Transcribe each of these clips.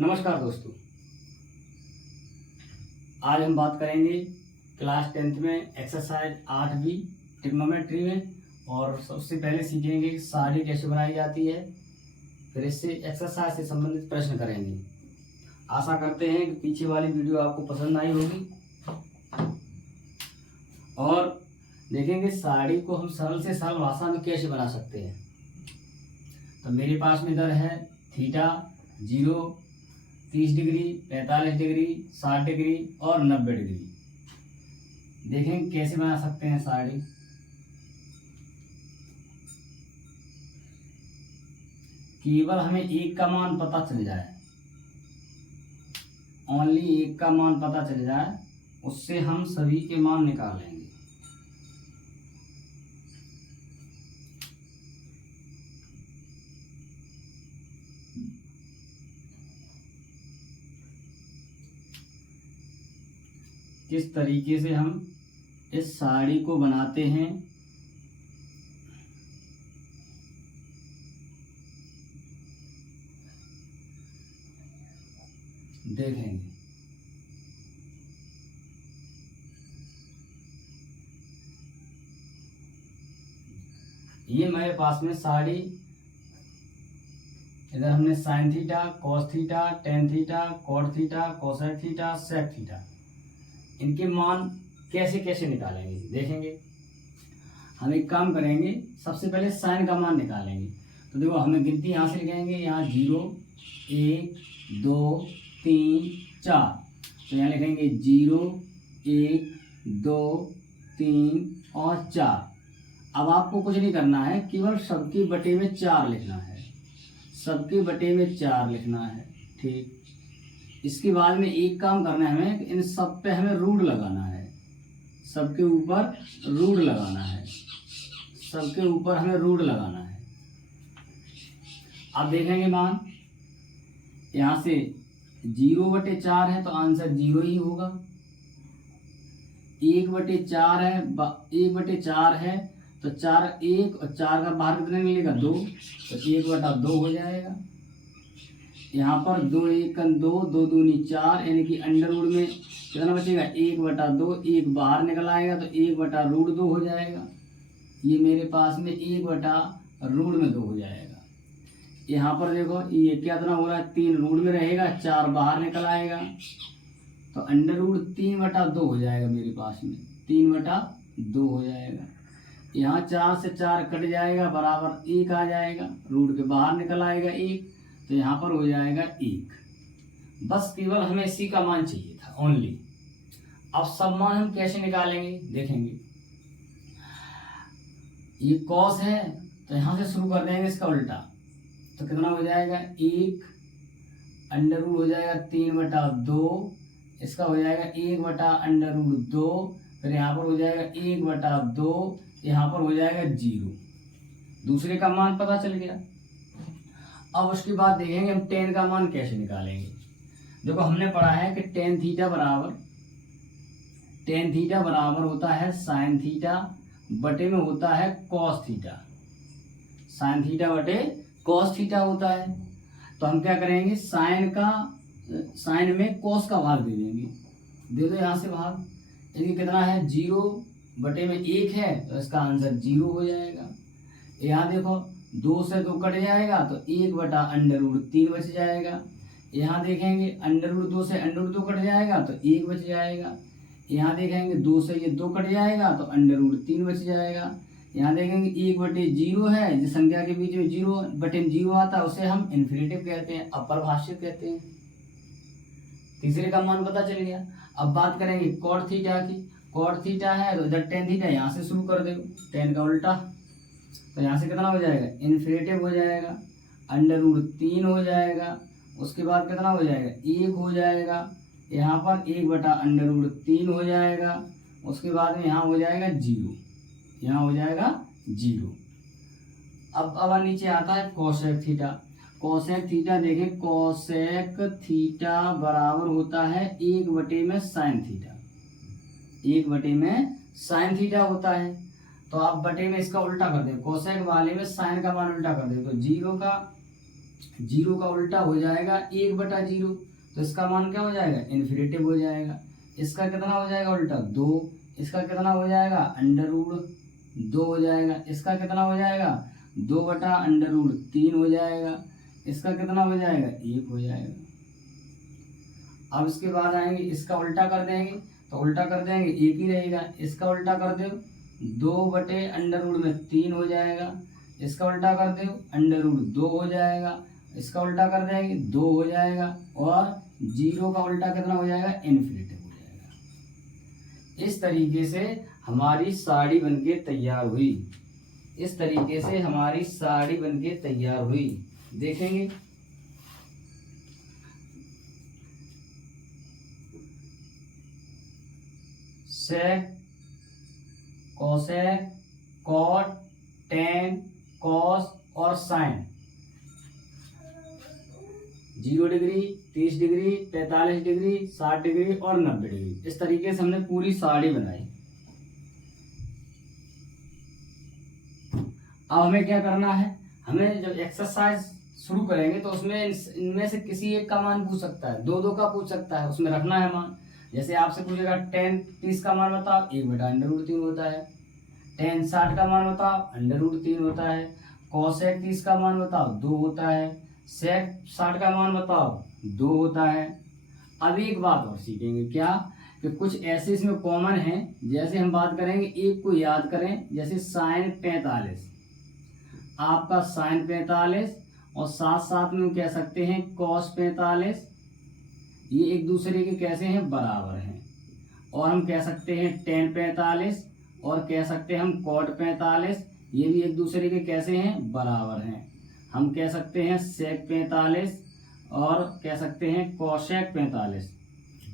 नमस्कार दोस्तों, आज हम बात करेंगे क्लास 10th में एक्सरसाइज 8B ट्रिग्नोमेट्री में। और सबसे पहले सीखेंगे साड़ी कैसे बनाई जाती है, फिर इससे एक्सरसाइज से संबंधित प्रश्न करेंगे। आशा करते हैं कि पीछे वाली वीडियो आपको पसंद आई होगी और देखेंगे साड़ी को हम सरल से सरल भाषा में कैसे बना सकते हैं। तो मेरे पास में इधर है थीटा 0, 30 डिग्री, 45 डिग्री, 60 डिग्री और 90 डिग्री। देखें कैसे बना सकते हैं साड़ी। केवल हमें एक का मान पता चल जाए, ओनली एक का मान पता चल जाए, उससे हम सभी के मान निकाल लेंगे। किस तरीके से हम इस साड़ी को बनाते हैं देखेंगे। ये मेरे पास में साड़ी, इधर हमने sine theta, cos theta, tan theta, cot theta, cosec theta, sec theta, इनके मान कैसे कैसे निकालेंगे देखेंगे। हम एक काम करेंगे, सबसे पहले साइन का मान निकालेंगे। तो देखो हमें गिनती यहाँ से लिखेंगे, यहाँ 0, 1, 2, 3, 4। तो यहाँ लिखेंगे 0, 1, 2, 3 और 4। अब आपको कुछ नहीं करना है, केवल सबके बटे में 4 लिखना है, सबके बटे में 4 लिखना है। ठीक, इसके बाद में एक काम करना है हमें, इन सब पे हमें रूट लगाना है, सबके ऊपर रूट लगाना है, सबके ऊपर हमें रूट लगाना है। अब देखेंगे मान, यहाँ से 0/4 है तो आंसर 0 ही होगा। 1/4 है, 1/4 है तो 4 1 और 4 का बाहर कितने मिलेगा 2, तो 1/2 हो जाएगा। यहाँ पर 2 1 2, 2 दूनी 4, यानी कि अंडर रूट में कितना बचेगा 1/2, 1 बाहर निकल आएगा तो 1/√2 हो जाएगा। ये मेरे पास में 1/√2 हो जाएगा। यहाँ पर देखो ये कितना हो रहा है, 3 रूट में रहेगा, 4 बाहर निकल आएगा तो अंडर रूट 3/2 हो जाएगा मेरे पास में, 3/2 हो जाएगा। यहाँ 4 से 4 कट जाएगा, बराबर 1 आ जाएगा, रूट के बाहर निकल आएगा 1, तो यहाँ पर हो जाएगा 1। बस केवल हमें इसी का मान चाहिए था, ओनली। अब सब मान हम कैसे निकालेंगे देखेंगे। ये कॉस है तो यहाँ से शुरू कर देंगे इसका उल्टा, तो कितना हो जाएगा 1, अंडर रूट हो जाएगा 3/2, इसका हो जाएगा 1/√2, फिर यहाँ पर हो जाएगा 1/2, यहाँ पर हो जाएगा 0। दूसरे का मान पता चल गया। अब उसके बाद देखेंगे हम टेन का मान कैसे निकालेंगे। देखो हमने पढ़ा है कि टेन थीटा बराबर होता है साइन थीटा बटे में होता है कॉस थीटा। साइन थीटा बटे कॉस थीटा होता है। तो हम क्या करेंगे, साइन में कॉस का भाग दे देंगे, दे दो यहाँ से भाग। यानी कितना है 0/1 है तो इसका आंसर 0 हो जाएगा। यहाँ देखो 2 से 2 कट जाएगा तो 1/√3 बच जाएगा। यहाँ देखेंगे अंडर रूट 2 से अंडर रूट 2 कट जाएगा तो 1 बच जाएगा। यहाँ देखेंगे 2 से ये 2 कट जाएगा तो अंडर√3 बच जाएगा। यहाँ देखेंगे 1/0 है, जिस संख्या के बीच में 0/0 आता है उसे हम इन्फिनिटिव कहते हैं, अपरिभाषित कहते हैं। तीसरे का मान पता चल गया। अब बात करेंगे कॉट थीटा की। कॉट थीटा है तो इधर टेन थीटा, यहाँ से शुरू कर दो, टेन का उल्टा, तो यहाँ से कितना हो जाएगा इन्फिनिटिव हो जाएगा, अंडर√3 हो जाएगा। उसके बाद कितना हो जाएगा 1 हो जाएगा, यहाँ पर 1/√3 हो जाएगा। उसके बाद में यहाँ हो जाएगा 0, यहाँ हो जाएगा 0। अब नीचे आता है कोसेक थीटा। कोसेक थीटा देखें, कोसेक थीटा बराबर होता है 1/साइन थीटा, 1/साइन थीटा होता है। तो आप बटे में इसका उल्टा कर दें, कोसेक वाले में साइन का मान उल्टा कर दें, तो 0 का जीरो का उल्टा हो जाएगा 1/0, तो इसका मान क्या हो जाएगा, इन्फिनेटिव हो जाएगा। इसका कितना हो जाएगा उल्टा 2, इसका कितना हो जाएगा √2 हो जाएगा। इसका कितना हो जाएगा 2/√3 हो जाएगा। इसका कितना हो जाएगा 1 हो जाएगा। अब इसके बाद आएंगे, इसका उल्टा कर देंगे, तो उल्टा कर देंगे 1 ही रहेगा। इसका उल्टा कर दो 2/√3 हो जाएगा। इसका उल्टा कर दो √2 हो जाएगा। इसका उल्टा कर देंगे 2 हो जाएगा। और जीरो का उल्टा कितना हो जाएगा, इन्फिनिटिव हो जाएगा। इस तरीके से हमारी साड़ी बनके तैयार हुई। इस तरीके से हमारी साड़ी बनके तैयार हुई। देखेंगे sec, cosec, cot, tan, cos और sine. 0 degree, 30 degree, 45 degree, 60 degree और 90 डिग्री। इस तरीके से हमने पूरी साड़ी बनाई। अब हमें क्या करना है, हमें जब एक्सरसाइज शुरू करेंगे तो उसमें इनमें से किसी एक का मान पूछ सकता है, दो का पूछ सकता है, उसमें रखना है मान। जैसे आपसे पूछेगा 10 30 का मान बताओ, 1/√3 होता है। 10 60 का मान बताओ, √3 होता है। कोसेक 30 का मान बताओ, 2 होता है। सेक 60 का मान बताओ, 2 होता है। अब एक बात और सीखेंगे, क्या कि कुछ ऐसे इसमें कॉमन है। जैसे हम बात करेंगे, एक को याद करें, जैसे साइन 45, आपका साइन 45 और साथ साथ में कह सकते हैं कॉस 45, ये एक दूसरे के कैसे हैं, बराबर हैं। और हम कह सकते हैं टेन 45 और कह सकते हैं हम कॉट 45, ये भी एक दूसरे के कैसे हैं, बराबर हैं। हम कह सकते हैं सेक 45 और कह सकते हैं कोसेक 45।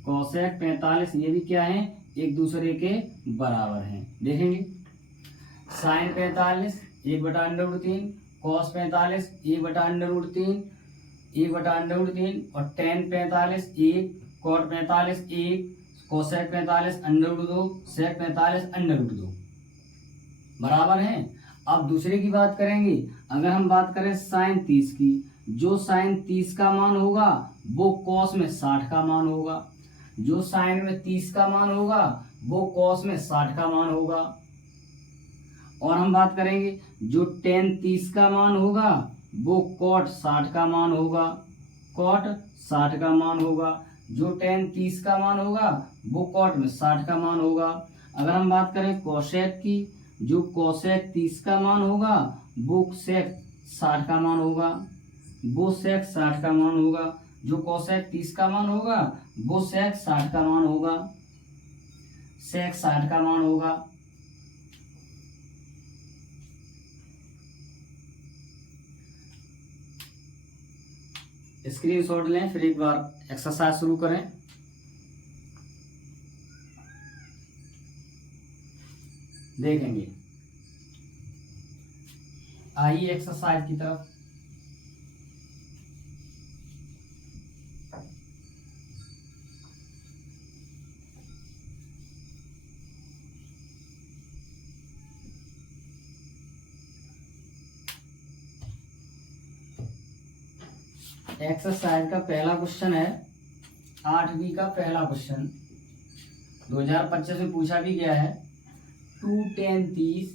कोसेक 45 ये भी क्या है, एक दूसरे के बराबर हैं। देखेंगे साइन 45 1/√3, कॉस 45 1/√3, 1/√3 और टेन 45 1, कॉट 45 1, कोसेक 45 √2, सेक 45 √2 बराबर हैं। अब दूसरे की बात करेंगे, अगर हम बात करें साइन 30 की, जो साइन 30 का मान होगा वो कॉस में 60 का मान होगा। जो साइन में 30 का मान होगा वो कॉस में 60 का मान होगा। और हम बात करेंगे, जो टेन 30 का मान होगा वो कॉट 60 का मान होगा। कॉट 60 का मान होगा। जो टेन 30 का मान होगा वो कॉट में 60 का मान होगा। अगर हम बात करें कोसेक की, जो कोसेक 30 का मान होगा वो सेक 60 का मान होगा। वो सेक 60 का मान होगा। जो कोसेक 30 का मान होगा वो सेक 60 का मान होगा। सेक 60 का मान होगा। स्क्रीनशॉट लें, फिर एक बार एक्सरसाइज शुरू करें। देखेंगे, आइए एक्सरसाइज की तरफ। एक्सरसाइज का पहला क्वेश्चन है 8वीं का पहला क्वेश्चन, 2025 में पूछा भी गया है। 2 10 30,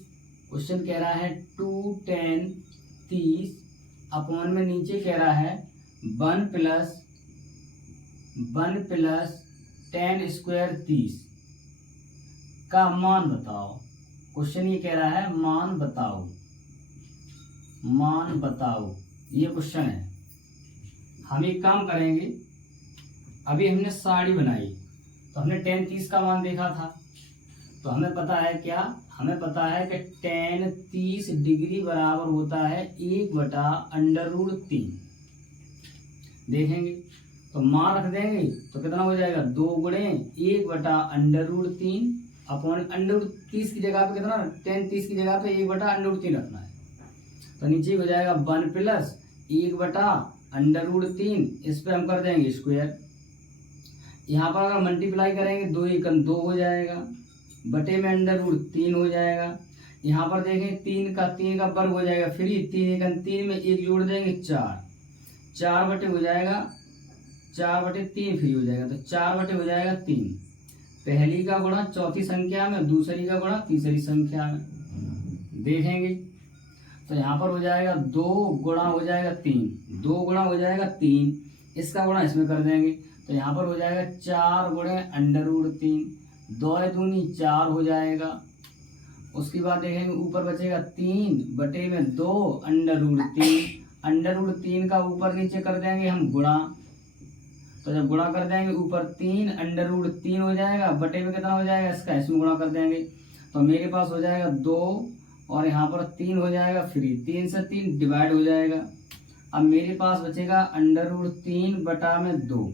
क्वेश्चन कह रहा है 2 10 30 अपॉन में नीचे कह रहा है 1 + 10 स्क्वायर 30 का मान बताओ। क्वेश्चन ये कह रहा है मान बताओ, मान बताओ, ये क्वेश्चन है। हम एक काम करेंगे, अभी हमने साड़ी बनाई तो हमने 10 30 का मान देखा था, तो हमें पता है क्या, हमें पता है कि 10 30 डिग्री बराबर होता है 1/√3। देखेंगे तो मान रख देंगे तो कितना हो जाएगा, 2 × 1/√3 अपॉन √30 की जगह पे कितना, 10 30 की जगह पे 1/√3 रखना है। तो नीचे हो जाएगा 1 + 1/√3, इस पे हम कर देंगे स्क्वायर। यहाँ पर अगर मल्टीप्लाई करेंगे 2 × 2 हो जाएगा, बटे में √3 हो जाएगा। यहाँ पर देखें 3 का वर्ग हो जाएगा, फिर 3 × 3 में 1 जोड़ देंगे 4, 4 हो जाएगा 4/3 फ्री हो जाएगा, तो 4 हो जाएगा 3। पहली का गुणा चौथी संख्या में, दूसरी का गुणा तीसरी संख्या में देखेंगे। तो यहाँ पर हो जाएगा 2 गुणा हो जाएगा 3, 2 गुणा हो जाएगा 3, इसका गुणा इसमें कर देंगे। तो यहाँ पर हो जाएगा 4 गुणे √3, 2 दूनी 4 हो जाएगा। उसके बाद देखेंगे ऊपर बचेगा 3/2 √3, √3 का ऊपर नीचे कर देंगे हम गुणा। तो जब गुणा कर देंगे ऊपर 3 √3 हो जाएगा, बटे में कितना हो जाएगा इसका, इसमें गुणा कर देंगे। तो मेरे पास हो जाएगा 2 और यहाँ पर 3 हो जाएगा फ्री, 3 से 3 डिवाइड हो जाएगा। अब मेरे पास बचेगा √3/2।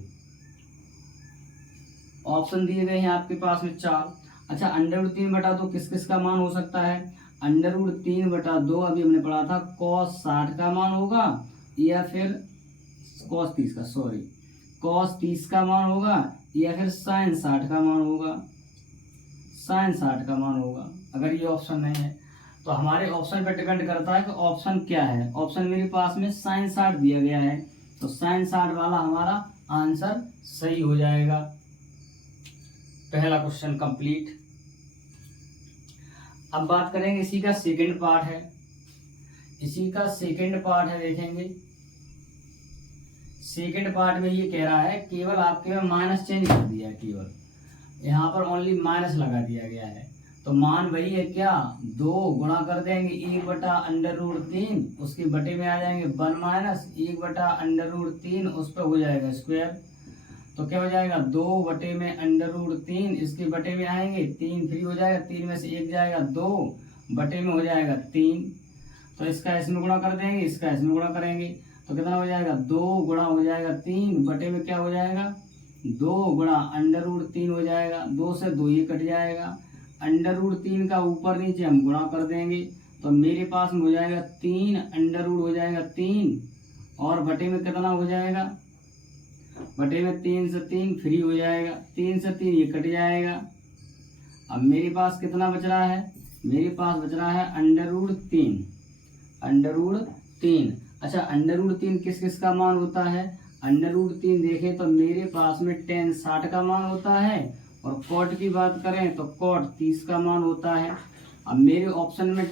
ऑप्शन दिए गए हैं आपके पास में 4। अच्छा, √3/2 किस किस का मान हो सकता है? √3/2 अभी हमने पढ़ा था cos 60 का मान होगा, या फिर cos 30 का मान होगा, या फिर sin 60 का मान होगा। sin 60 का मान होगा। अगर ये ऑप्शन नहीं है तो हमारे ऑप्शन पे डिपेंड करता है कि ऑप्शन क्या है। ऑप्शन मेरे पास में sin 60 दिया गया है, तो sin 60 वाला हमारा आंसर सही हो जाएगा। पहला क्वेश्चन कंप्लीट। अब बात करेंगे इसी का सेकंड पार्ट है। देखेंगे सेकंड पार्ट में ये कह रहा है केवल आपके में माइनस चेंज कर दिया है, केवल यहाँ पर ओनली माइनस लगा दिया गया है। तो मान वही है क्या, 2 गुणा कर देंगे 1/√3, उसके बटे में आ जाएंगे 1 माइनस 1/√3, उस पर हो जाएगा स्क्वायर। तो क्या हो जाएगा 2/√3, इसके बटे में आएंगे 3 फ्री हो जाएगा, 3 में से 1 जाएगा 2 बटे में हो जाएगा 3। तो इसका इसमें गुणा कर देंगे, इसका इसमें गुणा करेंगे, तो कितना हो जाएगा 2 गुणा हो जाएगा 3 बटे में क्या हो जाएगा 2 गुणा √3 हो जाएगा, 2 से 2 ये कट जाएगा। √3 का ऊपर नीचे हम गुणा कर देंगे, तो मेरे पास में हो जाएगा 3 अंडर हो जाएगा 3, और बटे में कितना हो जाएगा, बटे में 3 से 3 फ्री हो जाएगा, 3 से 3 ये कट जाएगा। अब मेरे पास कितना बच रहा है, मेरे पास बच रहा है √3। अच्छा, √3 किस किस का मान होता है? √3 देखें तो मेरे पास में tan 60 का मान होता है, और cot की बात करें तो cot 30 का मान होता है। अब मेरे ऑप्शन में